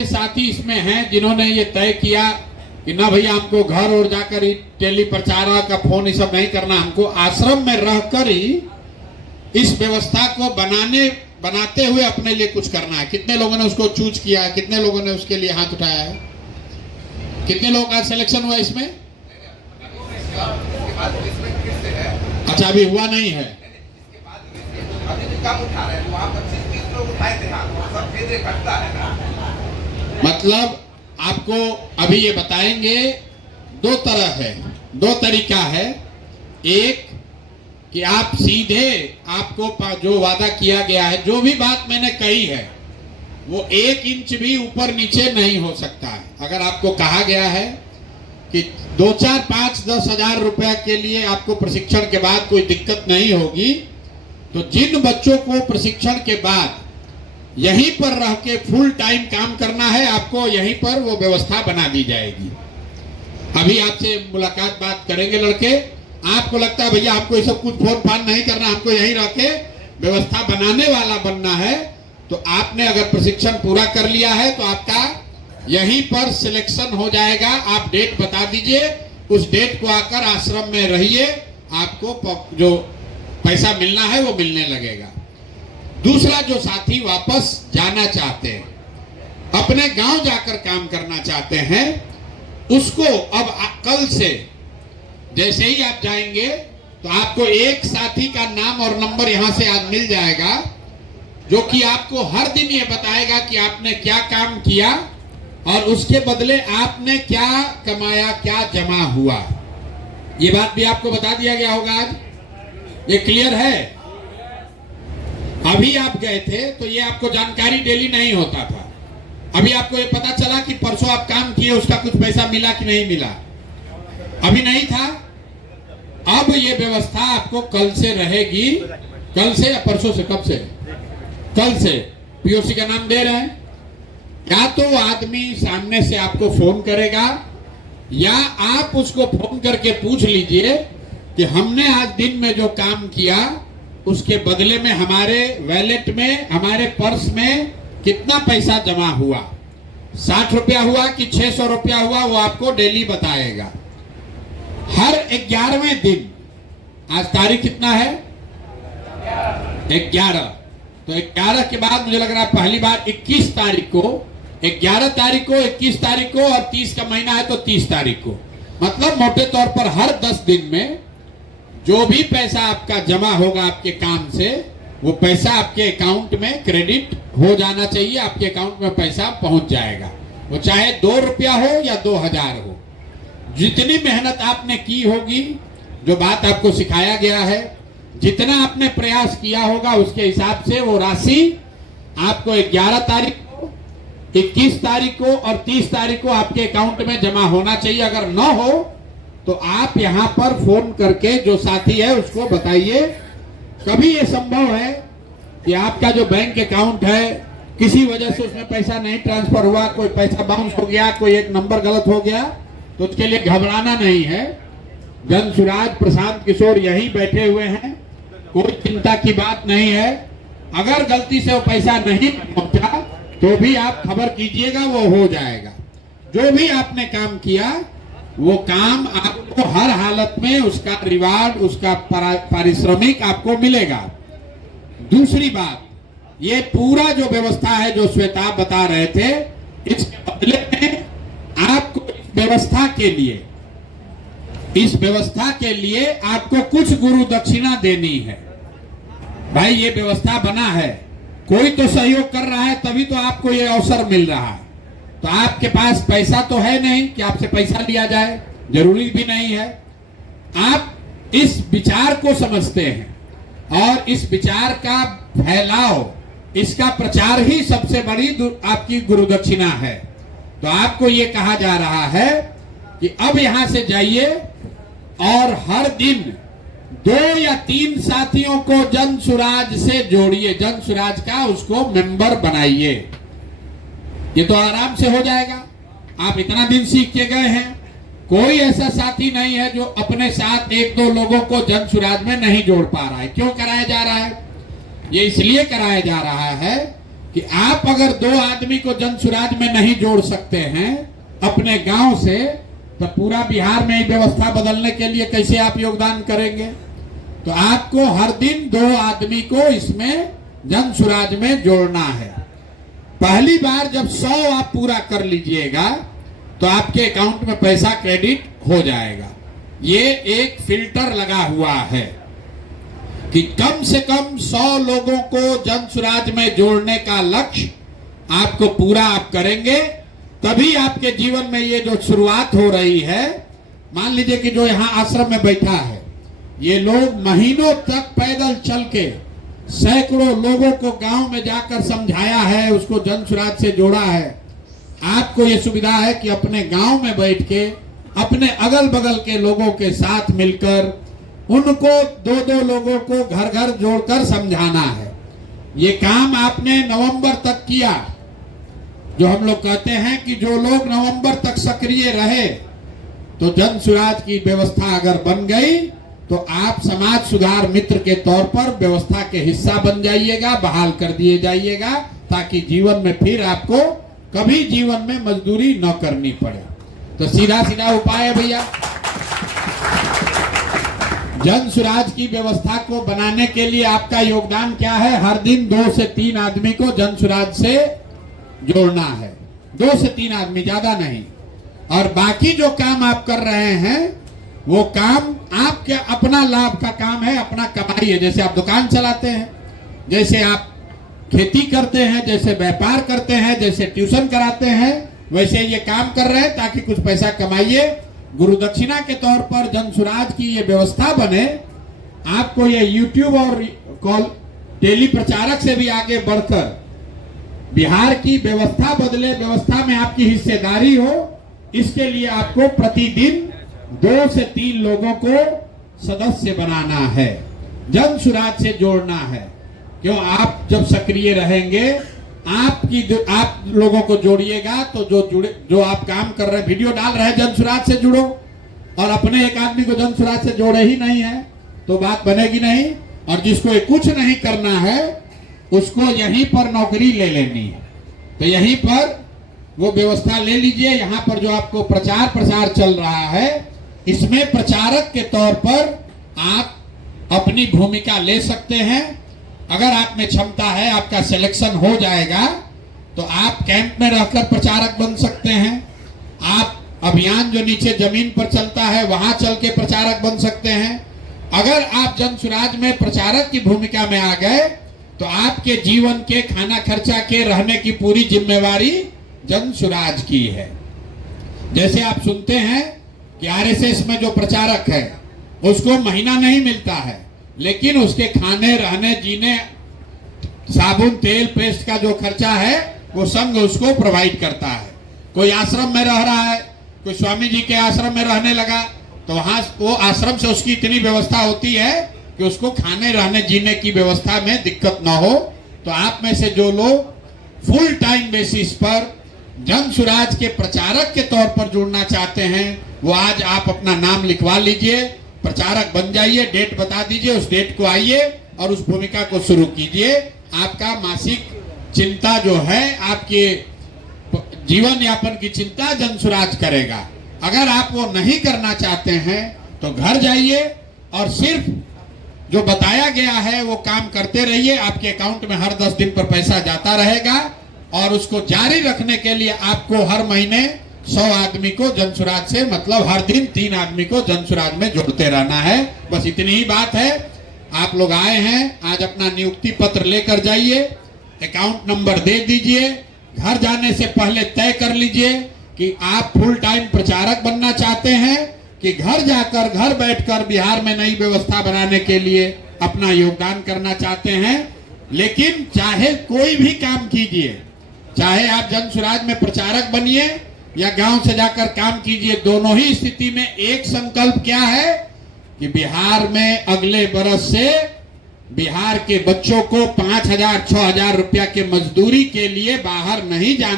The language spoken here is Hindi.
साथी इसमें हैं जिन्होंने ये तय किया कि ना भैया हमको घर और जाकर ही टेली प्रचार का फोन ये सब नहीं करना, हमको आश्रम में रहकर ही इस व्यवस्था को बनाते हुए अपने लिए कुछ करना है। कितने लोगों ने उसको चूज किया है? कितने लोगों ने उसके लिए हाथ उठाया है? कितने लोगों का सिलेक्शन हुआ इसमें? अच्छा, अभी हुआ नहीं है। मतलब आपको अभी ये बताएंगे, दो तरह है, दो तरीका है। एक कि आप सीधे आपको जो वादा किया गया है, जो भी बात मैंने कही है वो 1 इंच भी ऊपर नीचे नहीं हो सकता है। अगर आपको कहा गया है कि 2, 4, 5, 10 हजार रुपया के लिए आपको प्रशिक्षण के बाद कोई दिक्कत नहीं होगी, तो जिन बच्चों को प्रशिक्षण के बाद यहीं पर रह के फुल टाइम काम करना है, आपको यहीं पर वो व्यवस्था बना दी जाएगी। अभी आपसे मुलाकात बात करेंगे लड़के। आपको लगता है भैया आपको ये सब कुछ फोन फान नहीं करना, हमको यहीं रह के व्यवस्था बनाने वाला बनना है, तो आपने अगर प्रशिक्षण पूरा कर लिया है तो आपका यहीं पर सिलेक्शन हो जाएगा। आप डेट बता दीजिए, उस डेट को आकर आश्रम में रहिए, आपको जो पैसा मिलना है वो मिलने लगेगा। दूसरा, जो साथी वापस जाना चाहते हैं, अपने गांव जाकर काम करना चाहते हैं, उसको अब कल से जैसे ही आप जाएंगे तो आपको एक साथी का नाम और नंबर यहां से आज मिल जाएगा, जो कि आपको हर दिन ये बताएगा कि आपने क्या काम किया और उसके बदले आपने क्या कमाया, क्या जमा हुआ। ये बात भी आपको बता दिया गया होगा आज। ये क्लियर है? अभी आप गए थे तो ये आपको जानकारी डेली नहीं होता था। अभी आपको ये पता चला कि परसों आप काम किए, उसका कुछ पैसा मिला कि नहीं मिला, अभी नहीं था। अब ये व्यवस्था आपको कल से रहेगी। कल से या परसों से? कब से? कल से। पीओसी का नाम दे रहे हैं। या तो आदमी सामने से आपको फोन करेगा, या आप उसको फोन करके पूछ लीजिए कि हमने आज दिन में जो काम किया उसके बदले में हमारे वैलेट में, हमारे पर्स में कितना पैसा जमा हुआ। 60 रुपया हुआ कि 600 रुपया हुआ, वो आपको डेली बताएगा। हर 11वें दिन, आज तारीख कितना है? 11। तो 11 के बाद मुझे लग रहा है पहली बार 21 तारीख को, 11 तारीख को, 21 तारीख को, और 30 का महीना है तो 30 तारीख को, मतलब मोटे तौर पर हर 10 दिन में जो भी पैसा आपका जमा होगा आपके काम से, वो पैसा आपके अकाउंट में क्रेडिट हो जाना चाहिए। आपके अकाउंट में पैसा पहुंच जाएगा, वो चाहे 2 रुपया हो या 2000 हो। जितनी मेहनत आपने की होगी, जो बात आपको सिखाया गया है, जितना आपने प्रयास किया होगा, उसके हिसाब से वो राशि आपको 11 तारीख को, 21 तारीख को और 30 तारीख को आपके अकाउंट में जमा होना चाहिए। अगर न हो तो आप यहां पर फोन करके जो साथी है उसको बताइए। कभी ये संभव है कि आपका जो बैंक अकाउंट है किसी वजह से उसमें पैसा नहीं ट्रांसफर हुआ, कोई पैसा बाउंस हो गया, कोई एक नंबर गलत हो गया, तो उसके लिए घबराना नहीं है। जन सुराज प्रशांत किशोर यहीं बैठे हुए हैं, कोई चिंता की बात नहीं है। अगर गलती से वो पैसा नहीं पहुंचा तो भी आप खबर कीजिएगा, वो हो जाएगा। जो भी आपने काम किया वो काम आपको हर हालत में उसका रिवार्ड, उसका पारिश्रमिक आपको मिलेगा। दूसरी बात, ये पूरा जो व्यवस्था है जो श्वेता बता रहे थे, इसके बदले में आपको इस व्यवस्था के लिए आपको कुछ गुरु दक्षिणा देनी है। भाई ये व्यवस्था बना है, कोई तो सहयोग कर रहा है, तभी तो आपको ये अवसर मिल रहा है। तो आपके पास पैसा तो है नहीं कि आपसे पैसा लिया जाए, जरूरी भी नहीं है। आप इस विचार को समझते हैं और इस विचार का फैलाव, इसका प्रचार ही सबसे बड़ी आपकी गुरुदक्षिणा है। तो आपको ये कहा जा रहा है कि अब यहां से जाइए और हर दिन 2 या 3 साथियों को जन सुराज से जोड़िए, जन सुराज का उसको मेंबर बनाइए। ये तो आराम से हो जाएगा। आप इतना दिन सीख के गए हैं, कोई ऐसा साथी नहीं है जो अपने साथ 1-2 लोगों को जन सुराज में नहीं जोड़ पा रहा है। क्यों कराया जा रहा है? ये इसलिए कराया जा रहा है कि आप अगर 2 आदमी को जन सुराज में नहीं जोड़ सकते हैं अपने गांव से, तो पूरा बिहार में व्यवस्था बदलने के लिए कैसे आप योगदान करेंगे? तो आपको हर दिन 2 आदमी को इसमें जन सुराज में जोड़ना है। पहली बार जब 100 आप पूरा कर लीजिएगा तो आपके अकाउंट में पैसा क्रेडिट हो जाएगा। ये एक फिल्टर लगा हुआ है कि कम से कम 100 लोगों को जन सुराज में जोड़ने का लक्ष्य आपको पूरा आप करेंगे, तभी आपके जीवन में ये जो शुरुआत हो रही है। मान लीजिए कि जो यहाँ आश्रम में बैठा है, ये लोग महीनों तक पैदल चल के सैकड़ों लोगों को गांव में जाकर समझाया है, उसको जन सुराज से जोड़ा है। आपको ये सुविधा है कि अपने गांव में बैठ के अपने अगल बगल के लोगों के साथ मिलकर उनको 2-2 लोगों को घर घर जोड़कर समझाना है। ये काम आपने नवंबर तक किया। जो हम लोग कहते हैं कि जो लोग नवंबर तक सक्रिय रहे, तो जन सुराज की व्यवस्था अगर बन गई तो आप समाज सुधार मित्र के तौर पर व्यवस्था के हिस्सा बन जाइएगा, बहाल कर दिए जाइएगा, ताकि जीवन में फिर आपको कभी जीवन में मजदूरी न करनी पड़े। तो सीधा सीधा उपाय है भैया, जन सुराज की व्यवस्था को बनाने के लिए आपका योगदान क्या है? हर दिन 2 से 3 आदमी को जन सुराज से जोड़ना है। 2 से 3 आदमी, ज्यादा नहीं। और बाकी जो काम आप कर रहे हैं वो काम आपके अपना लाभ का काम है, अपना कमाई है। जैसे आप दुकान चलाते हैं, जैसे आप खेती करते हैं, जैसे व्यापार करते हैं, जैसे ट्यूशन कराते हैं, वैसे ये काम कर रहे हैं ताकि कुछ पैसा कमाइए। गुरु दक्षिणा के तौर पर जन सुराज की ये व्यवस्था बने। आपको ये यूट्यूब और कॉल टेली प्रचारक से भी आगे बढ़कर बिहार की व्यवस्था बदले, व्यवस्था में आपकी हिस्सेदारी हो, इसके लिए आपको प्रतिदिन 2 से 3 लोगों को सदस्य बनाना है, जन सुराज से जोड़ना है। क्यों? आप जब सक्रिय रहेंगे, आप लोगों को जोड़िएगा तो जो आप काम कर रहे हैं, वीडियो डाल रहे हैं, जन सुराज से जुड़ो। और अपने एक आदमी को जन सुराज से जोड़े ही नहीं है तो बात बनेगी नहीं। और जिसको कुछ नहीं करना है उसको यहीं पर नौकरी ले लेनी है, तो यहीं पर वो व्यवस्था ले लीजिए। यहाँ पर जो आपको प्रचार प्रसार चल रहा है, इसमें प्रचारक के तौर पर आप अपनी भूमिका ले सकते हैं। अगर आप में क्षमता है, आपका सिलेक्शन हो जाएगा तो आप कैंप में रहकर प्रचारक बन सकते हैं। आप अभियान जो नीचे जमीन पर चलता है वहां चल के प्रचारक बन सकते हैं। अगर आप जन सुराज में प्रचारक की भूमिका में आ गए तो आपके जीवन के खाना खर्चा के रहने की पूरी जिम्मेवारी जन सुराज की है। जैसे आप सुनते हैं कि आरएसएस में जो प्रचारक है उसको महीना नहीं मिलता है, लेकिन उसके खाने, रहने, जीने, साबुन, तेल, पेस्ट का जो खर्चा है वो संघ उसको प्रोवाइड करता है। कोई आश्रम में रह रहा है, कोई स्वामी जी के आश्रम में रहने लगा, तो वहां वो आश्रम से उसकी इतनी व्यवस्था होती है कि उसको खाने, रहने, जीने की व्यवस्था में दिक्कत ना हो। तो आप में से जो लोग फुल टाइम बेसिस पर जन सुराज के प्रचारक के तौर पर जुड़ना चाहते हैं, वो आज आप अपना नाम लिखवा लीजिए, प्रचारक बन जाइए। डेट बता दीजिए, उस डेट को आइए और उस भूमिका को शुरू कीजिए। आपका मासिक चिंता जो है, आपके जीवन यापन की चिंता जन सुराज करेगा। अगर आप वो नहीं करना चाहते हैं तो घर जाइए और सिर्फ जो बताया गया है वो काम करते रहिए। आपके अकाउंट में हर 10 दिन पर पैसा जाता रहेगा और उसको जारी रखने के लिए आपको हर महीने 100 आदमी को जन सुराज से, मतलब हर दिन 3 आदमी को जन सुराज में जोड़ते रहना है। बस इतनी ही बात है। आप लोग आए हैं, आज अपना नियुक्ति पत्र लेकर जाइए, अकाउंट नंबर दे दीजिए। घर जाने से पहले तय कर लीजिए कि आप फुल टाइम प्रचारक बनना चाहते हैं कि घर जाकर, घर बैठकर बिहार में नई व्यवस्था बनाने के लिए अपना योगदान करना चाहते हैं। लेकिन चाहे कोई भी काम कीजिए, चाहे आप जन सुराज में प्रचारक बनिए या गांव से जाकर काम कीजिए, दोनों ही स्थिति में एक संकल्प क्या है कि बिहार में अगले बरस से बिहार के बच्चों को 5,000 6,000 रुपया के मजदूरी के लिए बाहर नहीं जाना।